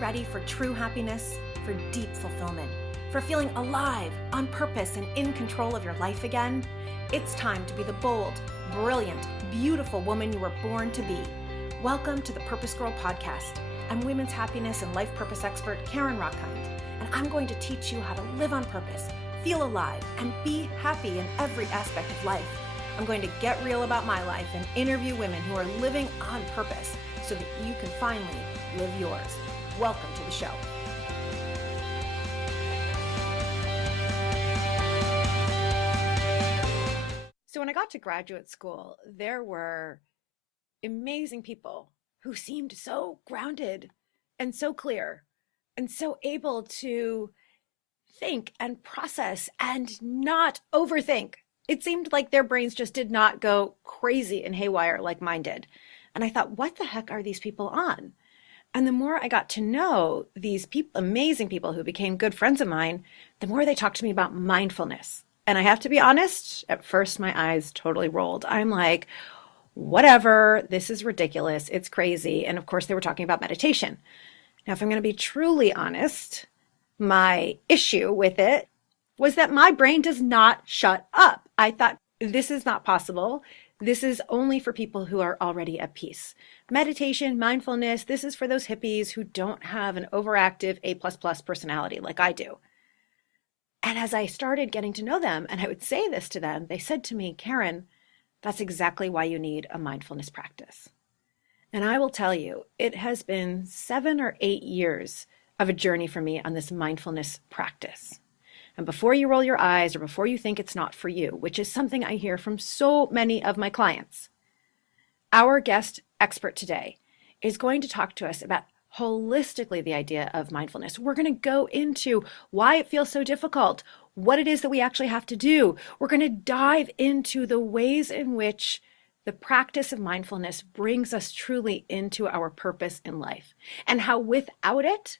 ready for true happiness, for deep fulfillment, for feeling alive, on purpose, and in control of your life again? It's time to be the bold, brilliant, beautiful woman you were born to be. Welcome to the PurposeGirl podcast. I'm women's happiness and life purpose expert Karen Rockkind, and I'm going to teach you how to live on purpose, feel alive, and be happy in every aspect of life. I'm going to get real about my life and interview women who are living on purpose so that you can finally live yours. Welcome to the show. So when I got to graduate school, there were amazing people who seemed so grounded and so clear and so able to think and process and not overthink. It seemed like their brains just did not go crazy and haywire like mine did. And I thought, what the heck are these people on? And the more I got to know these people, amazing people who became good friends of mine, the more they talked to me about mindfulness. And I have to be honest, at first my eyes totally rolled. I'm like, whatever, this is ridiculous, it's crazy. And of course they were talking about meditation. Now, if I'm going to be truly honest, my issue with it was that my brain does not shut up. I thought, this is not possible. This is only for people who are already at peace. Meditation, mindfulness, this is for those hippies who don't have an overactive A++ personality like I do. And as I started getting to know them, and I would say this to them, they said to me, Karen, that's exactly why you need a mindfulness practice. And I will tell you, it has been 7 or 8 years of a journey for me on this mindfulness practice. And before you roll your eyes or before you think it's not for you, which is something I hear from so many of my clients, our guest expert today is going to talk to us about holistically the idea of mindfulness. We're going to go into why it feels so difficult, what it is that we actually have to do. We're going to dive into the ways in which the practice of mindfulness brings us truly into our purpose in life, and how without it,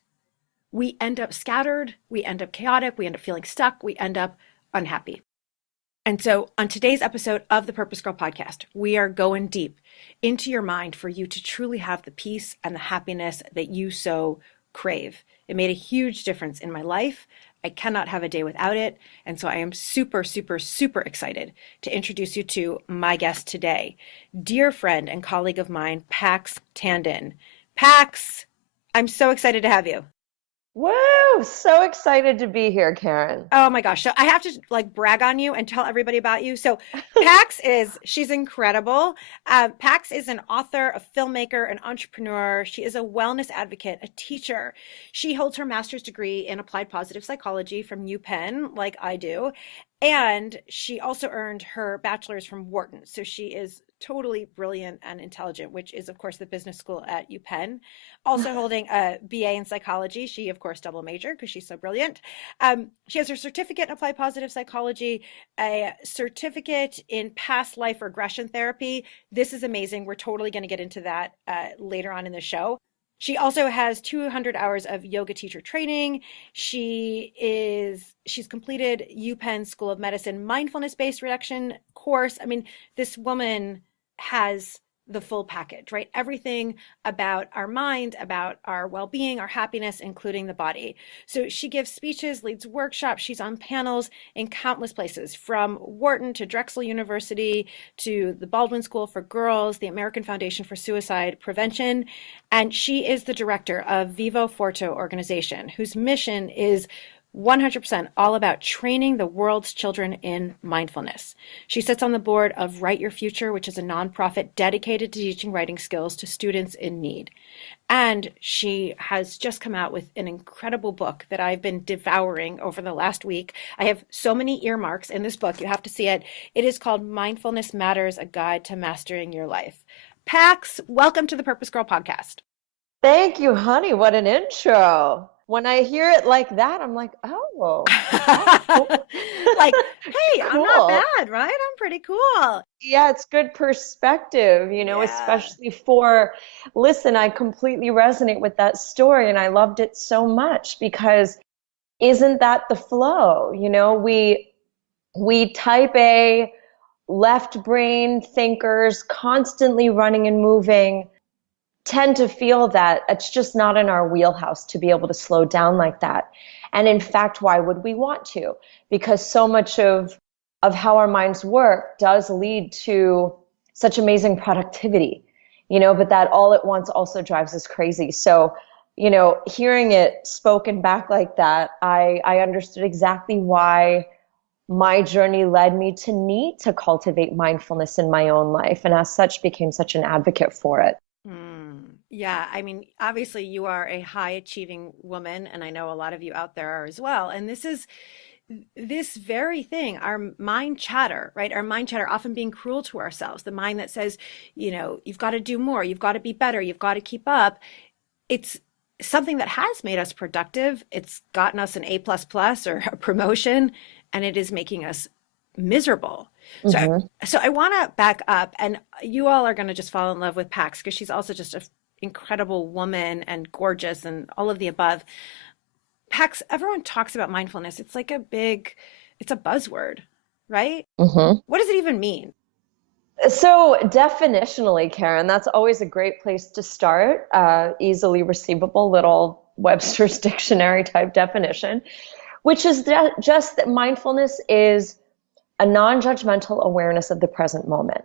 we end up scattered, we end up chaotic, we end up feeling stuck, we end up unhappy. And so on today's episode of the PurposeGirl podcast, we are going deep into your mind for you to truly have the peace and the happiness that you so crave. It made a huge difference in my life. I cannot have a day without it. And so I am super, super, super excited to introduce you to my guest today, dear friend and colleague of mine, Pax Tandon. Pax, I'm so excited to have you. Woo! So excited to be here, Karen. Oh my gosh. So I have to brag on you and tell everybody about you. So she's incredible. Pax is an author, a filmmaker, an entrepreneur. She is a wellness advocate, a teacher. She holds her master's degree in applied positive psychology from UPenn, like I do. And she also earned her bachelor's from Wharton. So she is totally brilliant and intelligent, which is, of course, the business school at UPenn. Also holding a BA in psychology. She, of course, double major because she's so brilliant. She has her certificate in applied positive psychology, a certificate in past life regression therapy. This is amazing. We're totally going to get into that later on in the show. She also has 200 hours of yoga teacher training. She's completed UPenn School of Medicine mindfulness-based reduction course. I mean, this woman has the full package, right? Everything about our mind, about our well-being, our happiness, including the body. So she gives speeches, leads workshops. She's on panels in countless places, from Wharton to Drexel University to the Baldwin School for Girls, the American Foundation for Suicide Prevention. And she is the director of Vivo Forte organization, whose mission is 100% all about training the world's children in mindfulness. She sits on the board of Write Your Future, which is a nonprofit dedicated to teaching writing skills to students in need. And she has just come out with an incredible book that I've been devouring over the last week. I have so many earmarks in this book. You have to see it. It is called Mindfulness Matters, a Guide to Mastering Your Life. Pax, welcome to the PurposeGirl podcast. Thank you, honey. What an intro. When I hear it like that, I'm like, oh. Like, hey, cool. I'm not bad, right? I'm pretty cool. Yeah, it's good perspective, especially listen, I completely resonate with that story, and I loved it so much because isn't that the flow? We type A, left brain thinkers, constantly running and moving, tend to feel that it's just not in our wheelhouse to be able to slow down like that. And in fact, why would we want to? Because so much of how our minds work does lead to such amazing productivity, but that all at once also drives us crazy. So, hearing it spoken back like that, I understood exactly why my journey led me to need to cultivate mindfulness in my own life, and as such became such an advocate for it. Yeah, I mean, obviously you are a high achieving woman, and I know a lot of you out there are as well. And this is this very thing, our mind chatter, right? Our mind chatter often being cruel to ourselves, the mind that says, you've got to do more, you've got to be better, you've got to keep up. It's something that has made us productive. It's gotten us an A++ or a promotion, and it is making us miserable. So I want to back up, and you all are going to just fall in love with Pax because she's also just an incredible woman and gorgeous and all of the above. Pax, everyone talks about mindfulness. It's like it's a buzzword, right? What does it even mean? So definitionally, Karen, that's always a great place to start. Easily receivable little Webster's dictionary type definition, which is just that mindfulness is a non-judgmental awareness of the present moment.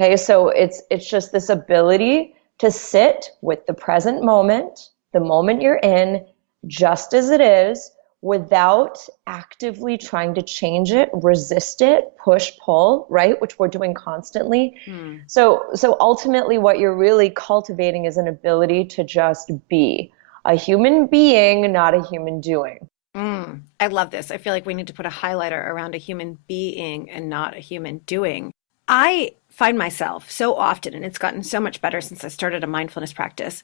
Okay, so it's just this ability to sit with the present moment, the moment you're in, just as it is, without actively trying to change it, resist it, push, pull, right? Which we're doing constantly. So ultimately what you're really cultivating is an ability to just be a human being, not a human doing. I love this. I feel like we need to put a highlighter around a human being and not a human doing. I find myself so often, and it's gotten so much better since I started a mindfulness practice,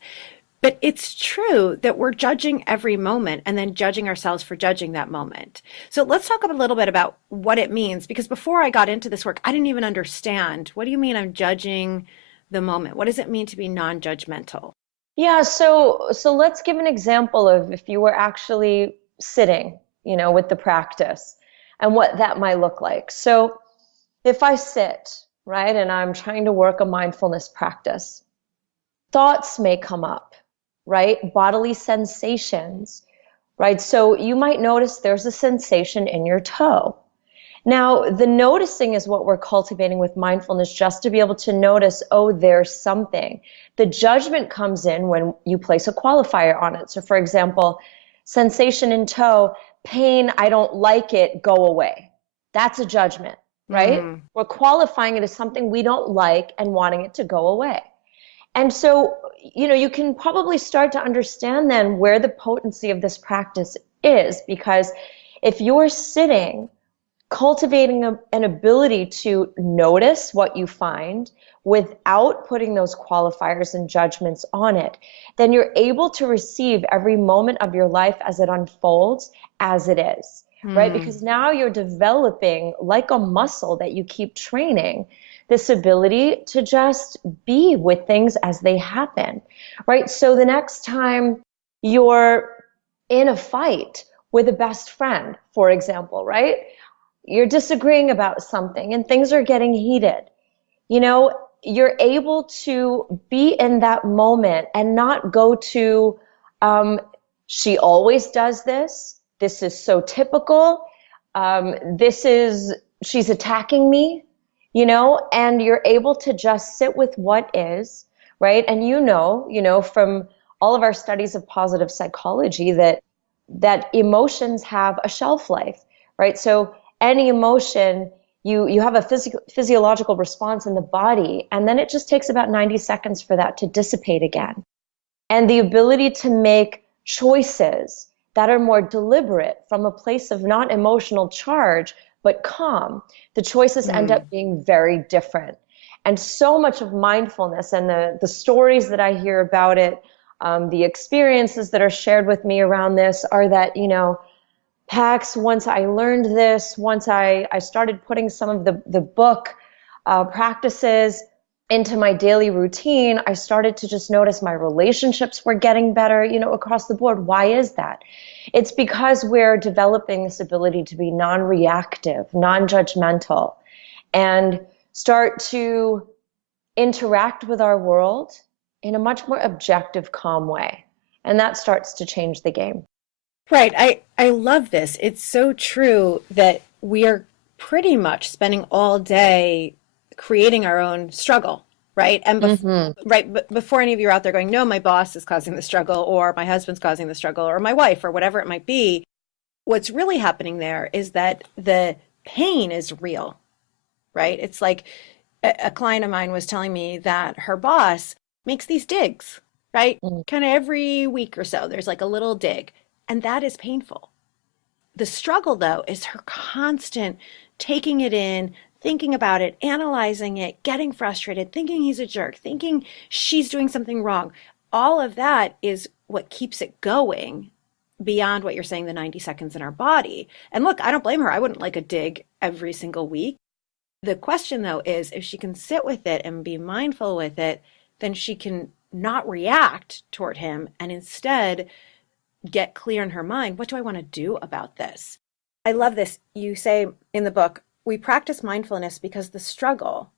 but it's true that we're judging every moment and then judging ourselves for judging that moment. So let's talk a little bit about what it means, because before I got into this work, I didn't even understand. What do you mean I'm judging the moment? What does it mean to be non-judgmental? Yeah, so let's give an example of if you were actually sitting, with the practice and what that might look like. So if I sit, right, and I'm trying to work a mindfulness practice, thoughts may come up, right? Bodily sensations, right? So you might notice there's a sensation in your toe. Now, the noticing is what we're cultivating with mindfulness, just to be able to notice, oh, there's something. The judgment comes in when you place a qualifier on it. So for example, sensation in toe, pain, I don't like it, go away. That's a judgment, right? We're qualifying it as something we don't like and wanting it to go away. And so, you can probably start to understand then where the potency of this practice is, because if you're sitting, cultivating an ability to notice what you find without putting those qualifiers and judgments on it, then you're able to receive every moment of your life as it unfolds as it is, right? Because now you're developing, like a muscle that you keep training, this ability to just be with things as they happen, right? So the next time you're in a fight with a best friend, for example, right? You're disagreeing about something and things are getting heated. You're able to be in that moment and not go to, she always does this. This is so typical. She's attacking me, and you're able to just sit with what is, right? And from all of our studies of positive psychology that emotions have a shelf life, right? So any emotion, you have a physiological response in the body, and then it just takes about 90 seconds for that to dissipate again. And the ability to make choices that are more deliberate from a place of not emotional charge, but calm, the choices end up being very different. And so much of mindfulness and the stories that I hear about it, the experiences that are shared with me around this are that, Pax, once I learned this, once I started putting some of the book practices into my daily routine, I started to just notice my relationships were getting better, across the board. Why is that? It's because we're developing this ability to be non-reactive, non-judgmental, and start to interact with our world in a much more objective, calm way. And that starts to change the game. Right. I love this. It's so true that we are pretty much spending all day creating our own struggle, right? And before any of you are out there going, no, my boss is causing the struggle, or my husband's causing the struggle, or my wife, or whatever it might be, what's really happening there is that the pain is real, right? It's like a client of mine was telling me that her boss makes these digs, right? Kind of every week or so, there's like a little dig. And that is painful. The struggle, though, is her constant taking it in, thinking about it, analyzing it, getting frustrated, thinking he's a jerk, thinking she's doing something wrong. All of that is what keeps it going beyond what you're saying, the 90 seconds in our body. And look, I don't blame her. I wouldn't like a dig every single week. The question, though, is if she can sit with it and be mindful with it, then she can not react toward him and instead get clear in her mind, what do I want to do about this? I love this. You say in the book, we practice mindfulness because the struggle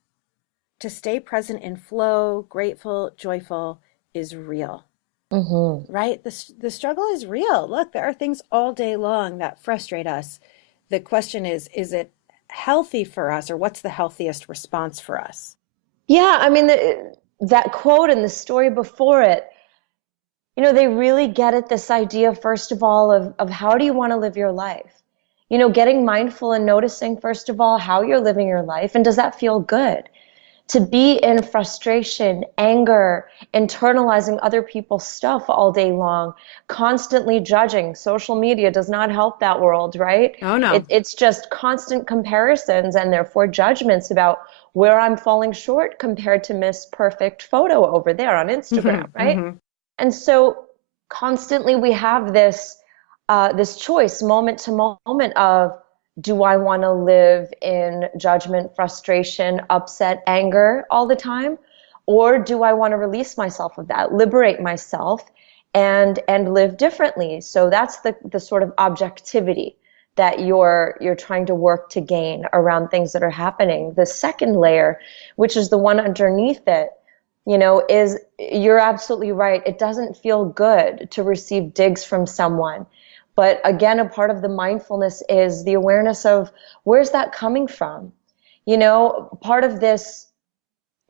to stay present in flow, grateful, joyful is real. Right? The struggle is real. Look, there are things all day long that frustrate us. The question is it healthy for us, or what's the healthiest response for us? Yeah, I mean, that quote and the story before it, you know, they really get at this idea, first of all, of how do you want to live your life? You know, getting mindful and noticing, first of all, how you're living your life. And does that feel good? To be in frustration, anger, internalizing other people's stuff all day long, constantly judging. Social media does not help that world, right? Oh, no. It's just constant comparisons and therefore judgments about where I'm falling short compared to Miss Perfect photo over there on Instagram, right? And so constantly we have this choice moment to moment of, do I want to live in judgment, frustration, upset, anger all the time? Or do I want to release myself of that, liberate myself and live differently? So that's the sort of objectivity that you're trying to work to gain around things that are happening. The second layer, which is the one underneath it, you know, is you're absolutely right. It doesn't feel good to receive digs from someone. But again, a part of the mindfulness is the awareness of where's that coming from? You know, part of this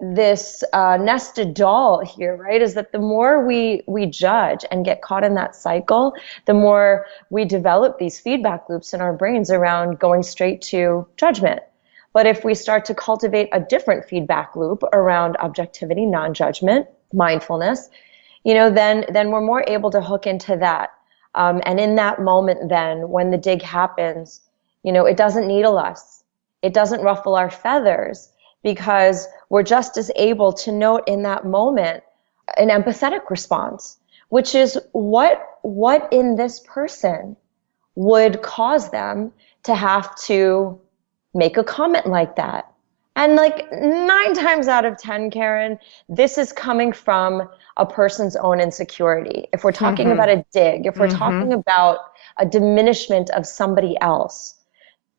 nested doll here, right, is that the more we judge and get caught in that cycle, the more we develop these feedback loops in our brains around going straight to judgment. But if we start to cultivate a different feedback loop around objectivity, non-judgment, mindfulness, you know, then we're more able to hook into that. And in that moment, then when the dig happens, you know, it doesn't needle us. It doesn't ruffle our feathers, because we're just as able to note in that moment an empathetic response, which is what in this person would cause them to have to make a comment like that. And like 9 times out of 10, Karen, this is coming from a person's own insecurity. If we're talking about a dig, if we're talking about a diminishment of somebody else,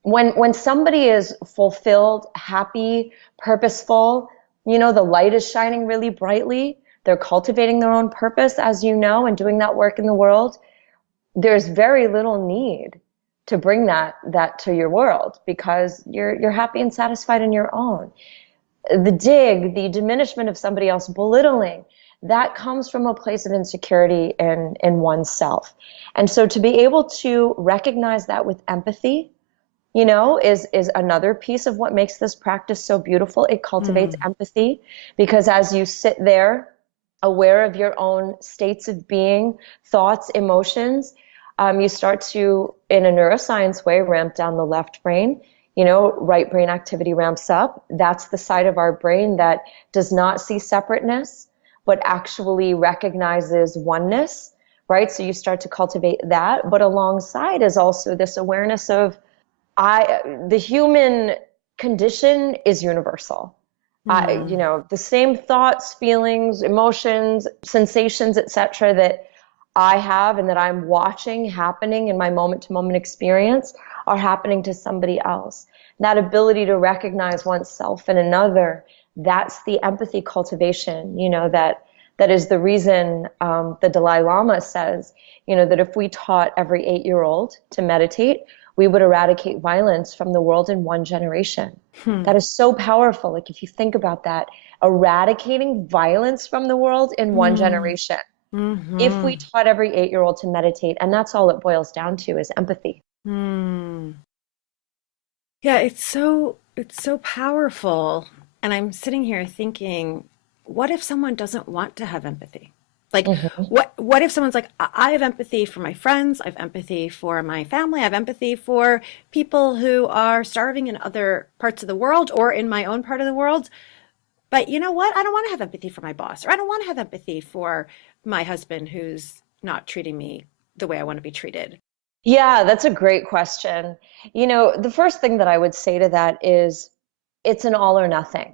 when somebody is fulfilled, happy, purposeful, you know, the light is shining really brightly, they're cultivating their own purpose, as you know, and doing that work in the world, there's very little need to bring that to your world, because you're happy and satisfied in your own. The dig, the diminishment of somebody else, belittling, that comes from a place of insecurity in oneself. And so to be able to recognize that with empathy, you know, is another piece of what makes this practice so beautiful. It cultivates empathy, because as you sit there aware of your own states of being, thoughts, emotions, you start to, in a neuroscience way, ramp down the left brain. You know, right brain activity ramps up. That's the side of our brain that does not see separateness, but actually recognizes oneness, right? So you start to cultivate that. But alongside is also this awareness of the human condition is universal. You know, the same thoughts, feelings, emotions, sensations, etc., that I have and that I'm watching happening in my moment-to-moment experience are happening to somebody else. That ability to recognize oneself and another, that's the empathy cultivation, you know, that That is the reason the Dalai Lama says, that if we taught every 8-year-old to meditate, we would eradicate violence from the world in 1 generation. That is so powerful. Like if you think about that, eradicating violence from the world in 1 generation. If we taught every 8-year-old to meditate, and that's all it boils down to is empathy. Yeah, it's so powerful. And I'm sitting here thinking, what if someone doesn't want to have empathy? Like, what if someone's like, I have empathy for my friends, I have empathy for my family, I have empathy for people who are starving in other parts of the world or in my own part of the world. But you know what? I don't want to have empathy for my boss, or I don't want to have empathy for my husband who's not treating me the way I want to be treated. Yeah, that's a great question. The first thing that I would say to that is it's an all or nothing,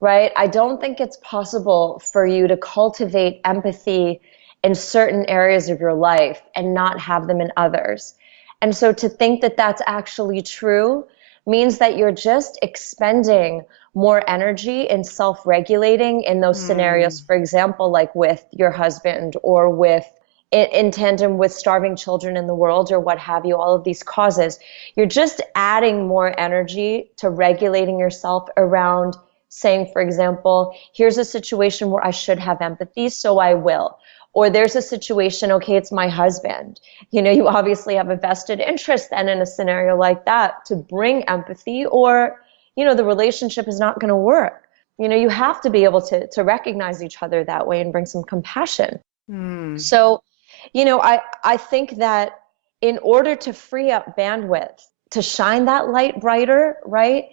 right? I don't think it's possible for you to cultivate empathy in certain areas of your life and not have them in others. And so to think that that's actually true means that you're just expending more energy in self-regulating in those scenarios, for example, like with your husband or with in tandem with starving children in the world or what have you, all of these causes. You're just adding more energy to regulating yourself around saying, for example, here's a situation where I should have empathy, so I will. Or there's a situation, okay, it's my husband. You obviously have a vested interest then in a scenario like that to bring empathy, or, the relationship is not going to work. You have to be able to recognize each other that way and bring some compassion. So, I think that in order to free up bandwidth, to shine that light brighter, right?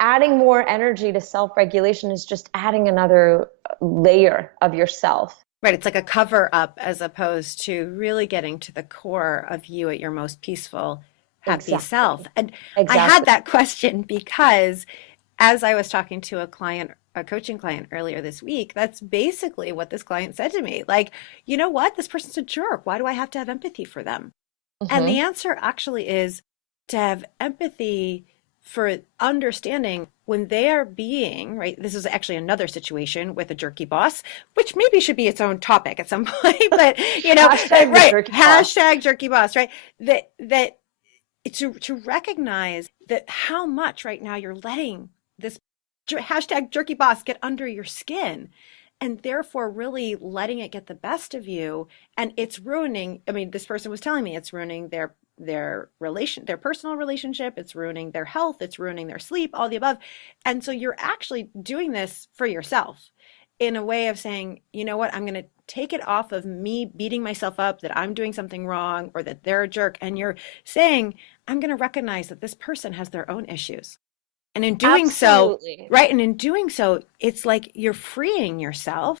Adding more energy to self-regulation is just adding another layer of yourself. Right. It's like a cover up as opposed to really getting to the core of you at your most peaceful, happy self. And I had that question because as I was talking to a coaching client earlier this week, that's basically what this client said to me. Like, you know what? This person's a jerk. Why do I have to have empathy for them? And the answer actually is to have empathy for understanding when they are being, right? This is actually another situation with a jerky boss, which maybe should be its own topic at some point, but hashtag right, jerky hashtag boss. Jerky boss, right? That to recognize that how much right now you're letting this hashtag jerky boss get under your skin, and therefore really letting it get the best of you. And it's ruining, this person was telling me it's ruining their personal relationship, it's ruining their health, it's ruining their sleep, all the above. And so you're actually doing this for yourself in a way of saying, you know what, I'm going to take it off of me beating myself up that I'm doing something wrong or that they're a jerk. And you're saying, I'm going to recognize that this person has their own issues. And in doing so, right, and in doing so, it's like you're freeing yourself.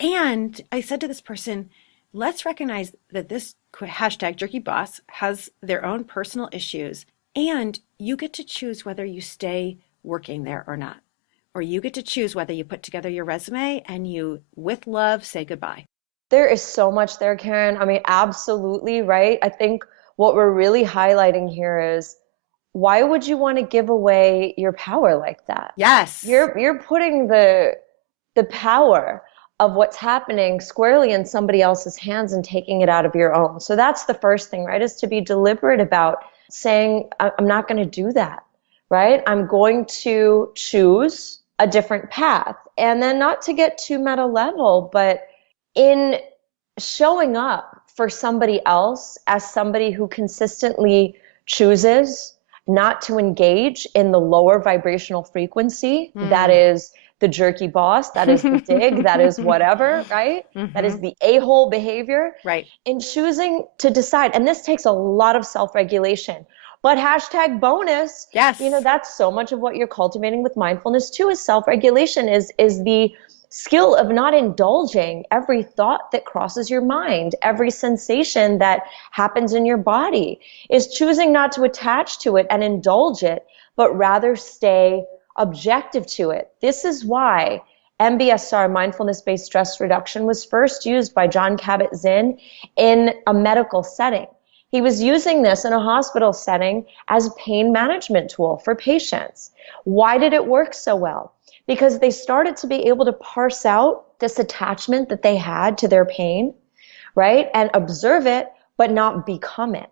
And I said to this person, let's recognize that this hashtag jerky boss has their own personal issues, and you get to choose whether you stay working there or not. Or you get to choose whether you put together your resume and you, with love, say goodbye. There is so much there, Karen. Absolutely, right? I think what we're really highlighting here is, why would you want to give away your power like that? Yes. You're putting the power of what's happening squarely in somebody else's hands and taking it out of your own. So that's the first thing, right? Is to be deliberate about saying, I'm not going to do that, right? I'm going to choose a different path. And then not to get too meta level, but in showing up for somebody else as somebody who consistently chooses not to engage in the lower vibrational frequency, that is the jerky boss, that is the dig, that is whatever, right? That is the a-hole behavior. Right. In choosing to decide, and this takes a lot of self-regulation, but hashtag bonus, yes, that's so much of what you're cultivating with mindfulness too, is self-regulation, is the skill of not indulging every thought that crosses your mind, every sensation that happens in your body, is choosing not to attach to it and indulge it, but rather stay objective to it. This is why MBSR, mindfulness-based stress reduction, was first used by Jon Kabat-Zinn in a medical setting. He was using this in a hospital setting as a pain management tool for patients. Why did it work so well? Because they started to be able to parse out this attachment that they had to their pain, right? And observe it, but not become it.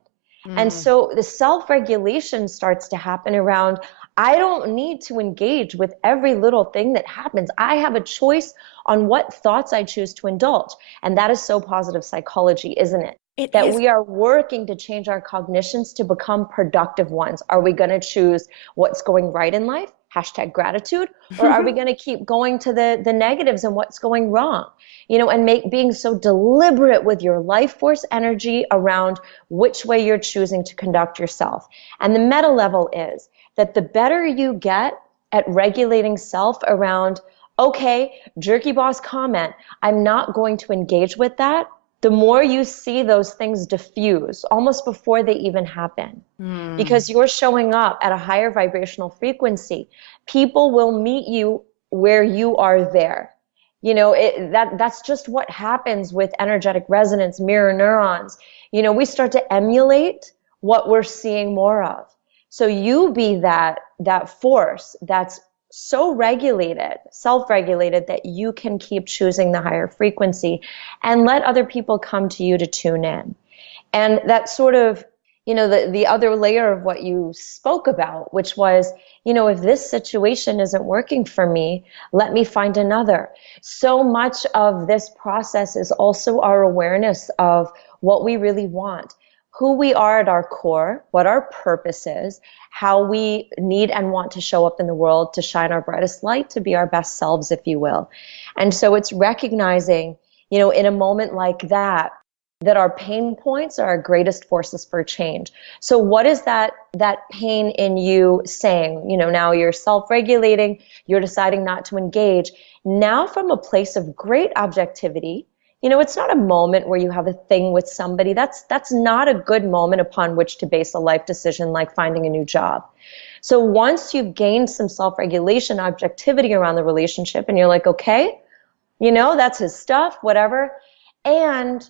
And so the self-regulation starts to happen around, I don't need to engage with every little thing that happens. I have a choice on what thoughts I choose to indulge. And that is so positive psychology, isn't it? That we are working to change our cognitions to become productive ones. Are we going to choose what's going right in life? Hashtag gratitude. Or are we going to keep going to the negatives and what's going wrong? You know, and being so deliberate with your life force energy around which way you're choosing to conduct yourself. And the meta level is that the better you get at regulating self around, okay, jerky boss comment, I'm not going to engage with that, the more you see those things diffuse almost before they even happen. Because you're showing up at a higher vibrational frequency. People will meet you where you are there. You know, that's just what happens with energetic resonance, mirror neurons. You know, we start to emulate what we're seeing more of. So you be that force that's so regulated, self-regulated, that you can keep choosing the higher frequency and let other people come to you to tune in. And that sort of, you know, the other layer of what you spoke about, which was, you know, if this situation isn't working for me, let me find another. So much of this process is also our awareness of what we really want, who we are at our core, what our purpose is, how we need and want to show up in the world to shine our brightest light, to be our best selves, if you will. And so it's recognizing, you know, in a moment like that our pain points are our greatest forces for change. So what is that pain in you saying? You know, now you're self-regulating, you're deciding not to engage. Now from a place of great objectivity, you know, it's not a moment where you have a thing with somebody. That's not a good moment upon which to base a life decision like finding a new job. So once you've gained some self-regulation, objectivity around the relationship, and you're like, okay, you know, that's his stuff, whatever. And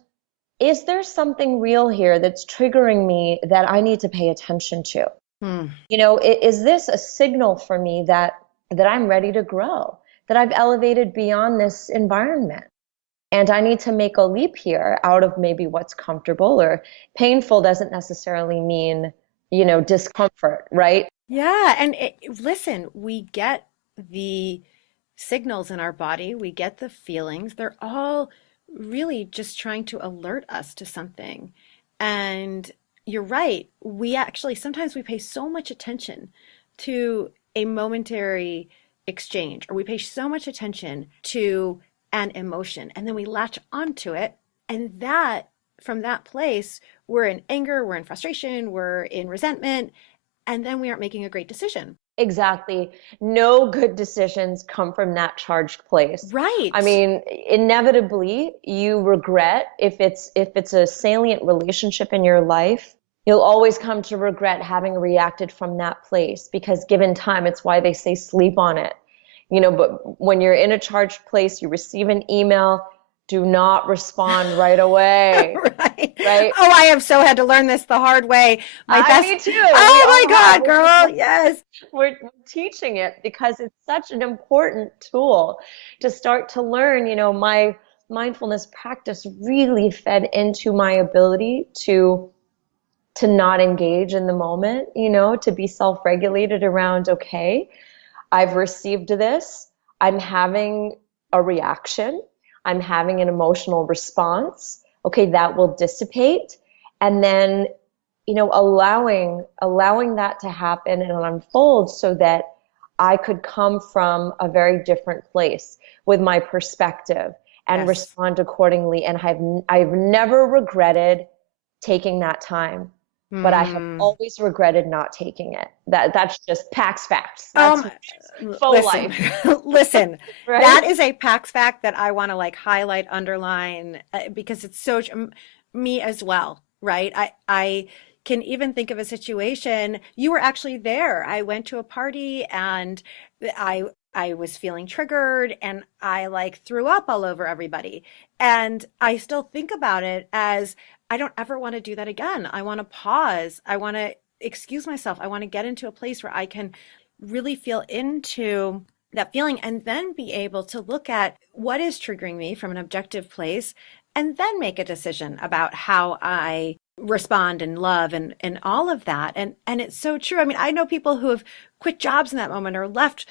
is there something real here that's triggering me that I need to pay attention to? You know, is this a signal for me that I'm ready to grow, that I've elevated beyond this environment? And I need to make a leap here out of maybe what's comfortable, or painful doesn't necessarily mean, you know, discomfort, right? Yeah. And listen, we get the signals in our body, we get the feelings. They're all really just trying to alert us to something. And you're right. We actually, sometimes we pay so much attention to a momentary exchange, or we pay so much attention to an emotion, and then we latch onto it. And that, from that place, we're in anger, we're in frustration, we're in resentment, and then we aren't making a great decision. Exactly. No good decisions come from that charged place. Right. I mean, inevitably, you regret, if it's a salient relationship in your life, you'll always come to regret having reacted from that place, because given time, it's why they say sleep on it. You know, but when you're in a charged place, you receive an email, do not respond right away. Right? Oh, I have so had to learn this the hard way. Me too. Oh my God, girl. Yes. We're teaching it because it's such an important tool to start to learn. You know, my mindfulness practice really fed into my ability to not engage in the moment, you know, to be self-regulated around, okay, I've received this, I'm having a reaction, I'm having an emotional response. Okay, that will dissipate. And then, you know, allowing that to happen and unfold so that I could come from a very different place with my perspective and respond accordingly. And I've never regretted taking that time. But I have always regretted not taking it. That's just Pax facts. That's faux life. Listen, right? That is a Pax fact that I want to like highlight, underline, because it's so me as well, right? I can even think of a situation. You were actually there. I went to a party and I I was feeling triggered and I like threw up all over everybody. And I still think about it as I don't ever want to do that again. I want to pause. I want to excuse myself. I want to get into a place where I can really feel into that feeling and then be able to look at what is triggering me from an objective place and then make a decision about how I respond and love and all of that. And it's so true. I mean, I know people who have quit jobs in that moment or left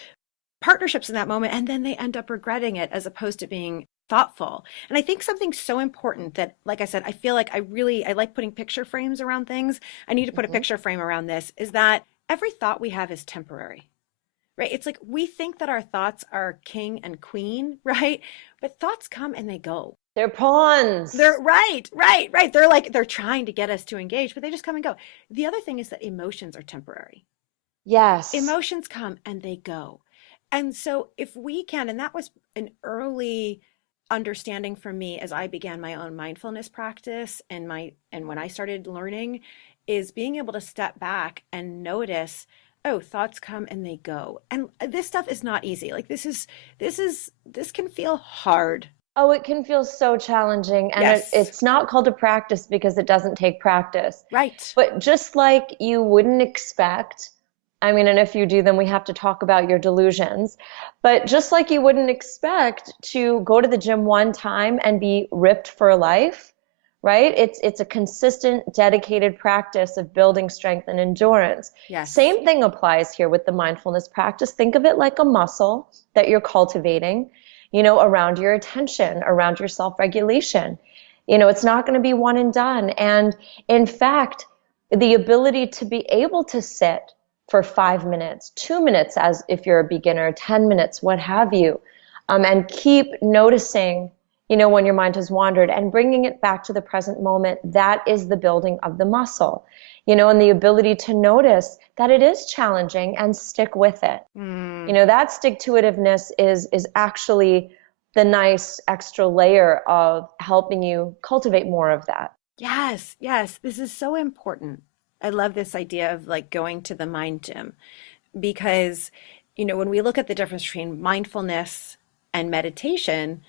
partnerships in that moment, and then they end up regretting it as opposed to being thoughtful. And I think something so important that, like I said, I feel like I like putting picture frames around things. I need to put a picture frame around this, is that every thought we have is temporary, right? It's like we think that our thoughts are king and queen, right? But thoughts come and they go. They're pawns. They're right. They're trying to get us to engage, but they just come and go. The other thing is that emotions are temporary. Yes. Emotions come and they go. And so if we can, and that was an early understanding for me as I began my own mindfulness practice and when I started learning, is being able to step back and notice, oh, thoughts come and they go. And this stuff is not easy. Like this can feel hard. Oh, it can feel so challenging. And Yes. it's not called a practice because it doesn't take practice. Right. But just like you wouldn't expect, I mean, and if you do, then we have to talk about your delusions. But just like you wouldn't expect to go to the gym one time and be ripped for life, right? It's a consistent, dedicated practice of building strength and endurance. Yes. Same thing applies here with the mindfulness practice. Think of it like a muscle that you're cultivating, around your attention, around your self-regulation. It's not going to be one and done. And in fact, the ability to be able to sit for 5 minutes, 2 minutes, as if you're a beginner, 10 minutes, what have you, and keep noticing, when your mind has wandered and bringing it back to the present moment, that is the building of the muscle, and the ability to notice that it is challenging and stick with it. That stick-to-itiveness is actually the nice extra layer of helping you cultivate more of that. Yes. This is so important. I love this idea of like going to the mind gym because, when we look at the difference between mindfulness and meditation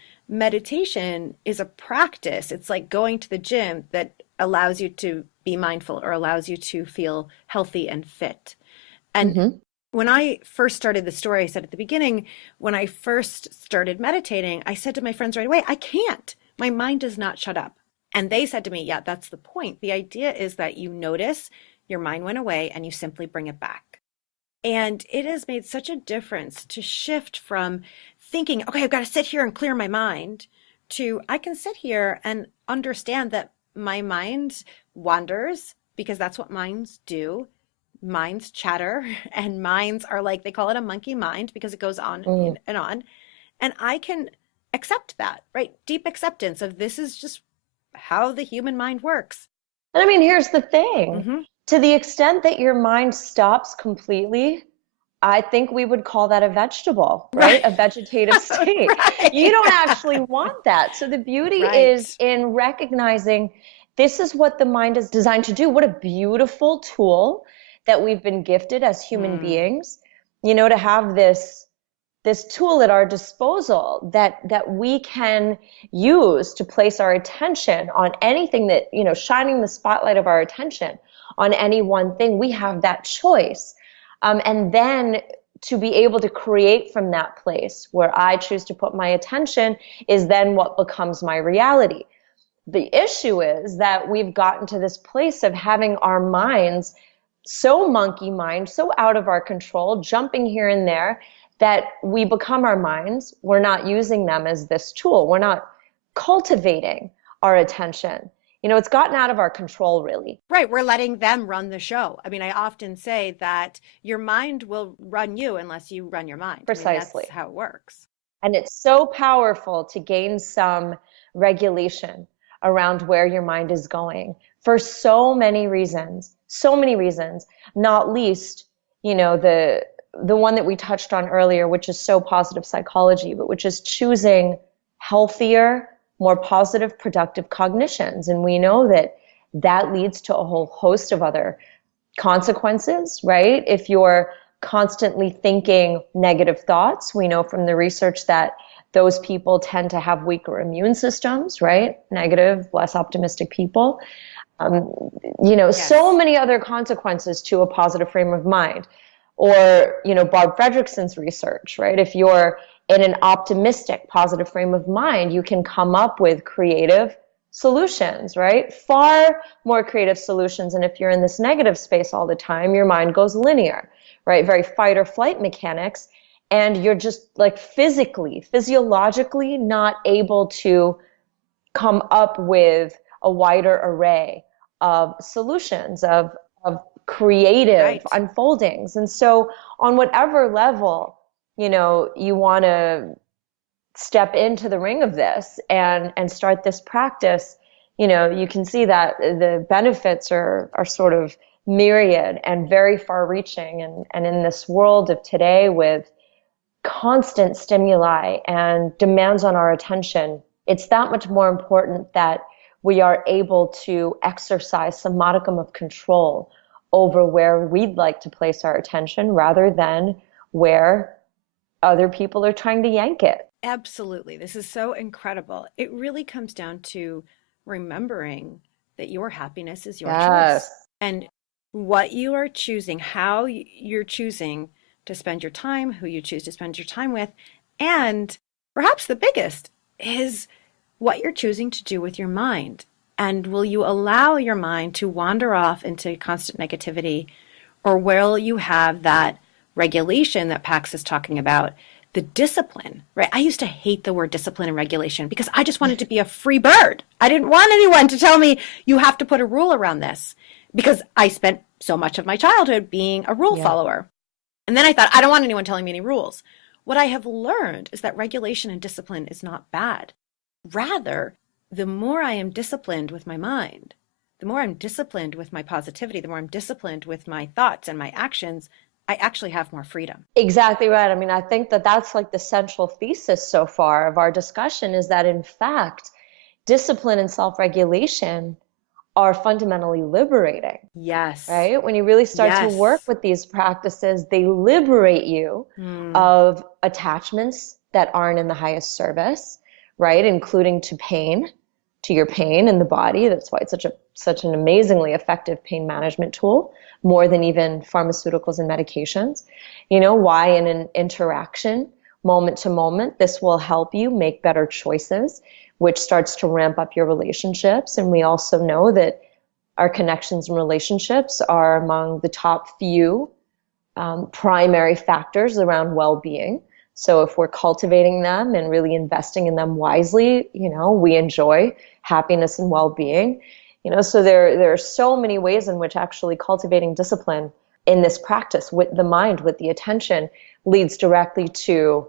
is a practice. It's like going to the gym that allows you to be mindful or allows you to feel healthy and fit. And when I first started the story, I said at the beginning, when I first started meditating, I said to my friends right away, I can't. My mind does not shut up. And they said to me, yeah, that's the point. The idea is that you notice your mind went away and you simply bring it back. And it has made such a difference to shift from thinking, okay, I've got to sit here and clear my mind, to I can sit here and understand that my mind wanders because that's what minds do. Minds chatter and minds are like, they call it a monkey mind because it goes on and on. And I can accept that, right? Deep acceptance of this is just how the human mind works. And I mean, here's the thing. To the extent that your mind stops completely, I think we would call that a vegetable, right? A vegetative state. Right. You don't actually want that. So the beauty is in recognizing this is what the mind is designed to do. What a beautiful tool that we've been gifted as human beings, to have this tool at our disposal that we can use to place our attention on anything that, shining the spotlight of our attention on any one thing. We have that choice. And then to be able to create from that place where I choose to put my attention is then what becomes my reality. The issue is that we've gotten to this place of having our minds so monkey mind, so out of our control, jumping here and there, that we become our minds. We're not using them as this tool. We're not cultivating our attention. It's gotten out of our control, really. Right. We're letting them run the show. I mean, I often say that your mind will run you unless you run your mind. Precisely. I mean, that's how it works. And it's so powerful to gain some regulation around where your mind is going for so many reasons, not least, the one that we touched on earlier, which is so positive psychology, but which is choosing healthier, more positive, productive cognitions. And we know that leads to a whole host of other consequences, right? If you're constantly thinking negative thoughts. We know from the research that those people tend to have weaker immune systems, right? Negative, less optimistic people. Um, so Yes. many other consequences to a positive frame of mind. Or, Bob Fredrickson's research, right? If you're in an optimistic, positive frame of mind, you can come up with creative solutions, right? Far more creative solutions. And if you're in this negative space all the time, your mind goes linear, right? Very fight or flight mechanics. And you're just like physiologically not able to come up with a wider array of solutions, of creative Right. unfoldings. And so on whatever level, you want to step into the ring of this and start this practice, you can see that the benefits are sort of myriad and very far reaching. And in this world of today with constant stimuli and demands on our attention, it's that much more important that we are able to exercise some modicum of control over where we'd like to place our attention rather than where other people are trying to yank it. Absolutely. This is so incredible. It really comes down to remembering that your happiness is your Yes. choice. And what you are choosing, how you're choosing to spend your time, who you choose to spend your time with, and perhaps the biggest is what you're choosing to do with your mind. And will you allow your mind to wander off into constant negativity, or will you have that regulation that Pax is talking about, the discipline, right? I used to hate the word discipline and regulation because I just wanted to be a free bird. I didn't want anyone to tell me you have to put a rule around this because I spent so much of my childhood being a rule follower. And then I thought, I don't want anyone telling me any rules. What I have learned is that regulation and discipline is not bad. Rather, the more I am disciplined with my mind, the more I'm disciplined with my positivity, the more I'm disciplined with my thoughts and my actions, I actually have more freedom. Exactly right. I mean, I think that that's like the central thesis so far of our discussion is that in fact, discipline and self-regulation are fundamentally liberating. Yes. Right? When you really start to work with these practices, they liberate you of attachments that aren't in the highest service, right? Including to your pain in the body. That's why it's such an amazingly effective pain management tool, more than even pharmaceuticals and medications. Why in an interaction, moment to moment, this will help you make better choices, which starts to ramp up your relationships. And we also know that our connections and relationships are among the top few primary factors around well-being. So if we're cultivating them and really investing in them wisely, we enjoy happiness and well-being. So there are so many ways in which actually cultivating discipline in this practice with the mind, with the attention, leads directly to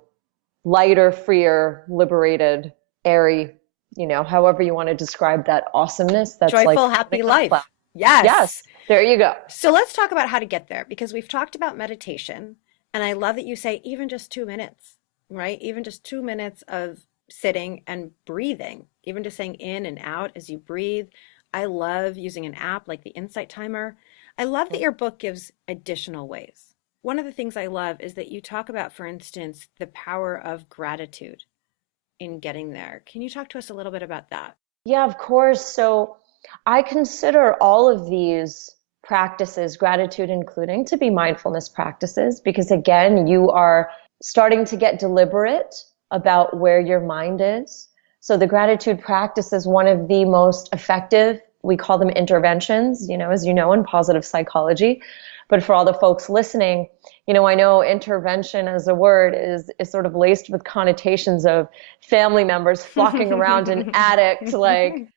lighter, freer, liberated, airy, however you want to describe that awesomeness. That's joyful, like happy life. Yes. Yes. There you go. So let's talk about how to get there, because we've talked about meditation, and I love that you say even just 2 minutes, right? Even just 2 minutes of sitting and breathing, even just saying in and out as you breathe. I love using an app like the Insight Timer. I love that your book gives additional ways. One of the things I love is that you talk about, for instance, the power of gratitude in getting there. Can you talk to us a little bit about that? Yeah, of course. So I consider all of these practices, gratitude including, to be mindfulness practices, because again, you are starting to get deliberate about where your mind is. So the gratitude practice is one of the most effective, we call them interventions, as you know, in positive psychology. But for all the folks listening, I know intervention as a word is sort of laced with connotations of family members flocking around an addict, like,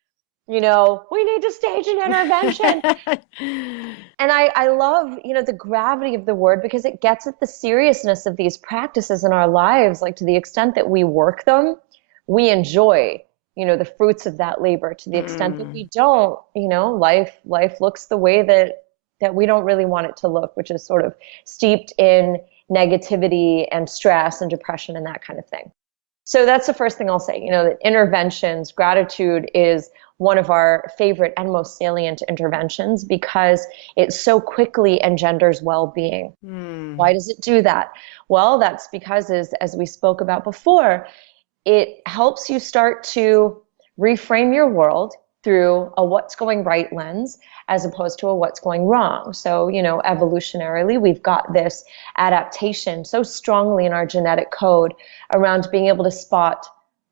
we need to stage an intervention. And I love, the gravity of the word because it gets at the seriousness of these practices in our lives. Like to the extent that we work them, we enjoy, the fruits of that labor. To the extent that we don't, life looks the way that we don't really want it to look, which is sort of steeped in negativity and stress and depression and that kind of thing. So that's the first thing I'll say, that interventions, gratitude is one of our favorite and most salient interventions because it so quickly engenders well-being. Why does it do that? Well, that's because, as we spoke about before, it helps you start to reframe your world through a what's going right lens as opposed to a what's going wrong. So, evolutionarily, we've got this adaptation so strongly in our genetic code around being able to spot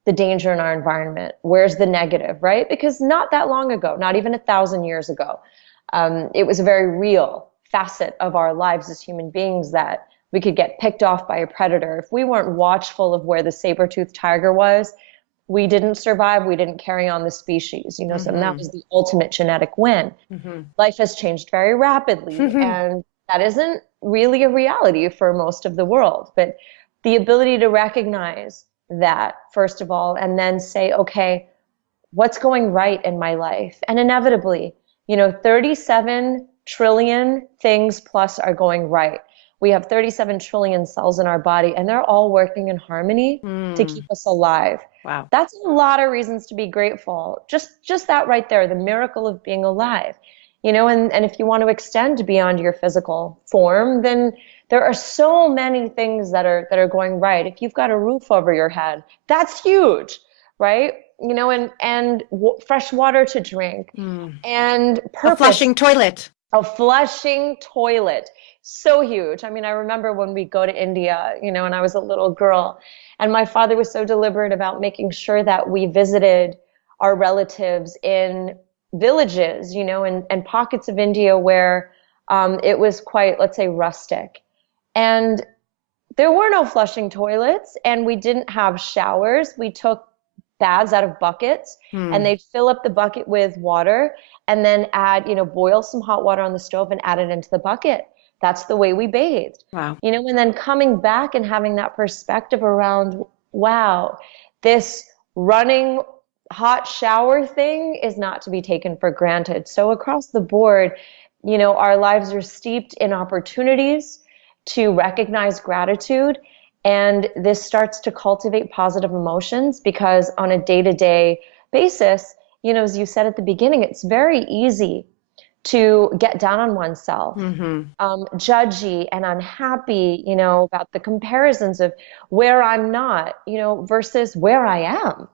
the danger in our environment. Where's the negative, right? Because not that long ago, not even 1,000 years ago, it was a very real facet of our lives as human beings that we could get picked off by a predator. If we weren't watchful of where the saber-toothed tiger was, we didn't survive, we didn't carry on the species, so that was the ultimate genetic win. Life has changed very rapidly, and that isn't really a reality for most of the world. But the ability to recognize that, first of all, and then say, okay, what's going right in my life? And inevitably, 37 trillion things plus are going right. We have 37 trillion cells in our body, and they're all working in harmony to keep us alive. Wow. That's a lot of reasons to be grateful. Just that right there, the miracle of being alive. And if you want to extend beyond your physical form, then there are so many things that are going right. If you've got a roof over your head, that's huge, right? And fresh water to drink, and purpose. A flushing toilet. A flushing toilet. So huge. I mean, I remember when we go to India, when I was a little girl, and my father was so deliberate about making sure that we visited our relatives in villages, and pockets of India where it was quite, let's say, rustic. And there were no flushing toilets, and we didn't have showers. We took baths out of buckets, and they'd fill up the bucket with water and then add, boil some hot water on the stove and add it into the bucket. That's the way we bathed. Wow. And then coming back and having that perspective around, wow, this running hot shower thing is not to be taken for granted. So across the board, our lives are steeped in opportunities to recognize gratitude. And this starts to cultivate positive emotions because on a day-to-day basis, as you said at the beginning, it's very easy to get down on oneself, judgy and unhappy, about the comparisons of where I'm not, versus where I am,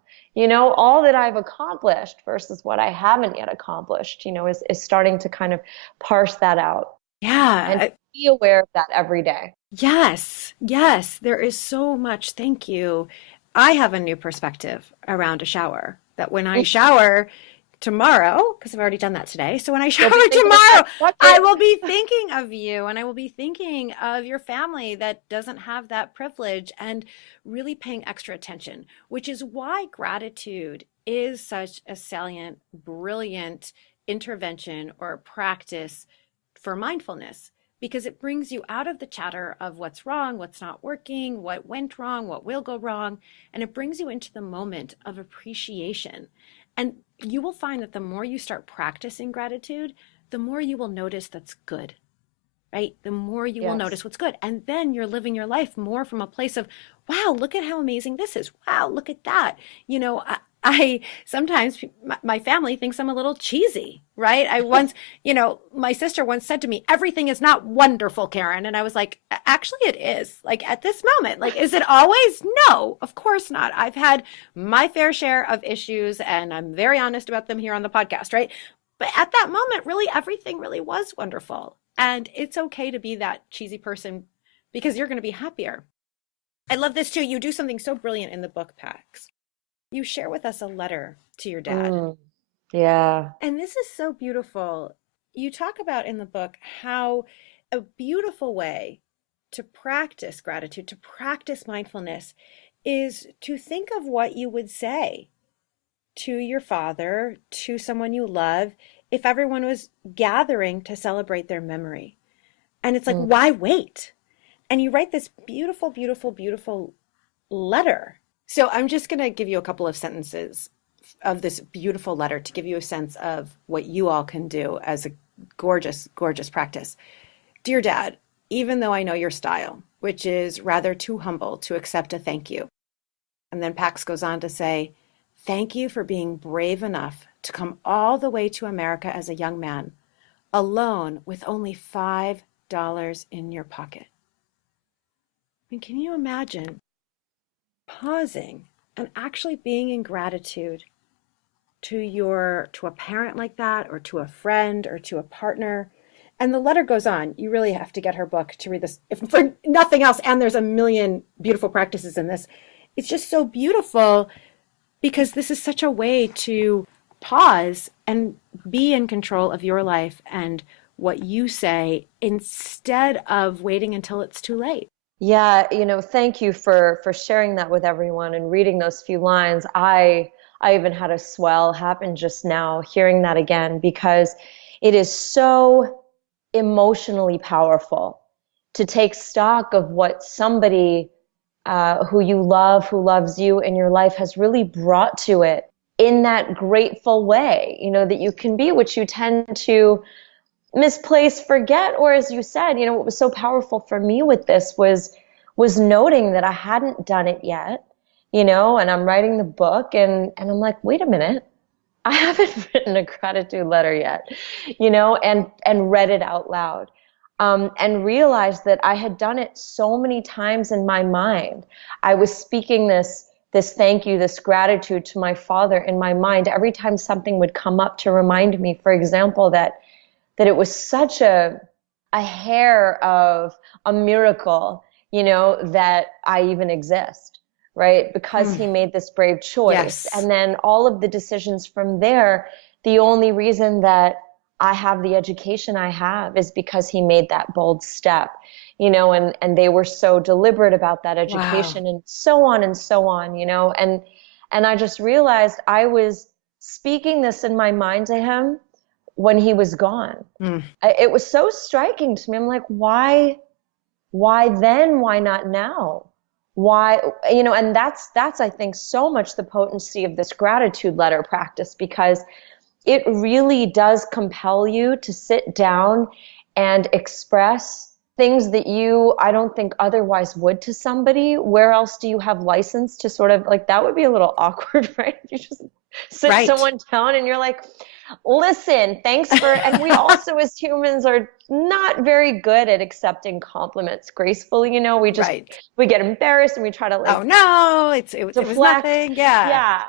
all that I've accomplished versus what I haven't yet accomplished, is starting to kind of parse that out. Yeah. And be aware of that every day. Yes. Yes. There is so much. Thank you. I have a new perspective around a shower that when I shower tomorrow, because I've already done that today. So when I shower tomorrow, I will be thinking of you, and I will be thinking of your family that doesn't have that privilege, and really paying extra attention, which is why gratitude is such a salient, brilliant intervention or practice for mindfulness, because it brings you out of the chatter of what's wrong, what's not working, what went wrong, what will go wrong, and it brings you into the moment of appreciation. And you will find that the more you start practicing gratitude, the more you will notice that's good, right? The more you will notice what's good. And then you're living your life more from a place of, wow, look at how amazing this is. Wow, look at that. I sometimes, my family thinks I'm a little cheesy, right? I once, my sister once said to me, everything is not wonderful, Karen. And I was like, actually it is. Like at this moment, like, is it always? No, of course not. I've had my fair share of issues, and I'm very honest about them here on the podcast, right? But at that moment, really, everything really was wonderful. And it's okay to be that cheesy person because you're going to be happier. I love this too. You do something so brilliant in the book, Pax. You share with us a letter to your dad. Yeah. And this is so beautiful. You talk about in the book how a beautiful way to practice gratitude, to practice mindfulness, is to think of what you would say to your father, to someone you love, if everyone was gathering to celebrate their memory. And it's like, why wait? And you write this beautiful, beautiful, beautiful letter. So I'm just going to give you a couple of sentences of this beautiful letter to give you a sense of what you all can do as a gorgeous, gorgeous practice. Dear Dad, even though I know your style, which is rather too humble to accept a thank you. And then Pax goes on to say, thank you for being brave enough to come all the way to America as a young man, alone with only $5 in your pocket. I mean, can you imagine pausing and actually being in gratitude to a parent like that, or to a friend, or to a partner? And the letter goes on. You really have to get her book to read this, if for nothing else. And there's a million beautiful practices in this. It's just so beautiful because this is such a way to pause and be in control of your life and what you say, instead of waiting until it's too late. Yeah, thank you for sharing that with everyone and reading those few lines. I even had a swell happen just now hearing that again, because it is so emotionally powerful to take stock of what somebody who you love, who loves you in your life, has really brought to it in that grateful way, that you can be, which you tend to misplace, forget, or as you said, what was so powerful for me with this was noting that I hadn't done it yet, and I'm writing the book, and I'm like, wait a minute, I haven't written a gratitude letter yet, and read it out loud. And realized that I had done it so many times in my mind. I was speaking this thank you, this gratitude to my father in my mind every time something would come up to remind me, for example, that it was such a hair of a miracle, that I even exist, right? Because he made this brave choice. Yes. And then all of the decisions from there, the only reason that I have the education I have is because he made that bold step, and they were so deliberate about that education. Wow. And so on and so on, and I just realized I was speaking this in my mind to him when he was gone. It was so striking to me. I'm like, why then? Why not now? Why, and that's, I think, so much the potency of this gratitude letter practice, because it really does compel you to sit down and express things that I don't think otherwise would to somebody. Where else do you have license to sort of, like, that would be a little awkward, right? You just sit someone down and you're like, listen, thanks for, and we also as humans are not very good at accepting compliments gracefully. We just, we get embarrassed and we try to, like, oh no, it was nothing. Yeah.